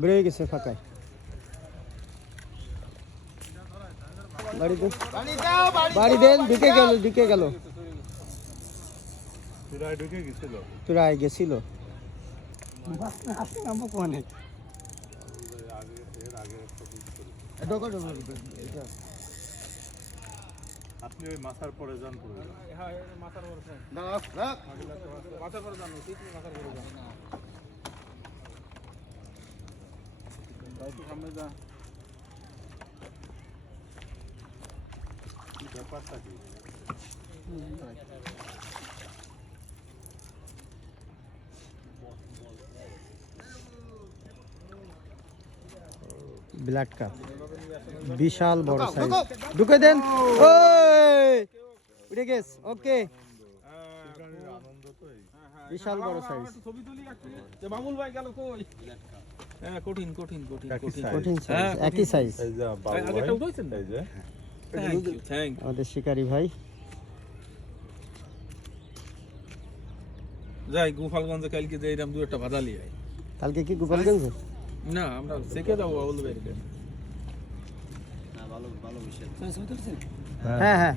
বেড়ে গেছে ফাঁকায় বাড়ি দেন ঢুকে গেল তুরাই গেছিল আপনি ওই মাথার পরে যান পড়ে হ্যাঁ মাথার উপরে মাথার উপরে যান মাথার উপরে যান সামনে যা ব্যাপারটা কি ব্ল্যাক কাপ বিশাল বড় সাইজ ঢুকে দেন ওই উঠে গেছে ওকে বিশাল বড় সাইজ ছবি তুলি যে মামুল ভাই গেল কই হ্যাঁ কঠিন সাইজ একই সাইজ এই যে আগেটা উঠাইছেন এই যে থ্যাংক আমাদের শিকারী ভাই যাই গোপালগঞ্জে কালকে যে এরকম দু একটা ভাজা লিয়ে আই কালকে কি গোপালগঞ্জে না আমরা থেকে যাবো বাবুল ভাইকে হ্যাঁ হ্যাঁ